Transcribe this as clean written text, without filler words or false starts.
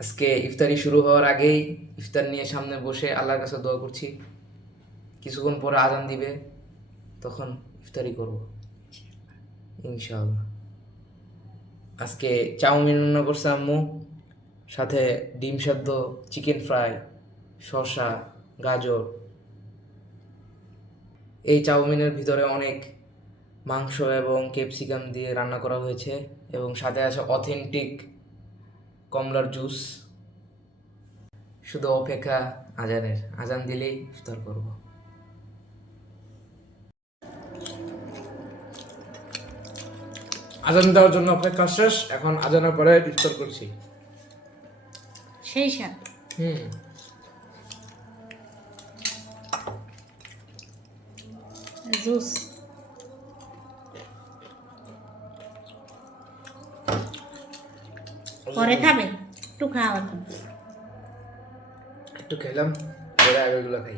আজকে ইফতারি শুরু হওয়ার আগেই ইফতার নিয়ে সামনে বসে আল্লাহর কাছে দোয়া করছি। কিছুক্ষণ পরে আজান দিবে, তখন ইফতারি করব ইনশাআল্লাহ। আজকে চাউমিন রান্না করছে আম্মু, সাথে ডিম সেদ্ধ, চিকেন ফ্রাই, শসা, গাজর। এই চাউমিনের ভিতরে অনেক মাংস এবং ক্যাপসিকাম দিয়ে রান্না করা হয়েছে এবং সাথে আছে অথেন্টিক কমলার জুস। শুধু অপেক্ষা আজানের, আজান দিলেই ইফতার করব। আজান দেওয়ার জন্য অপেক্ষা শেষ, এখন আজানের পরে ইফতার করছি। সেই সাথে জুস পরে খাবে, একটু খাওয়া। একটু খেলাম, পরে আগে এগুলো খাই।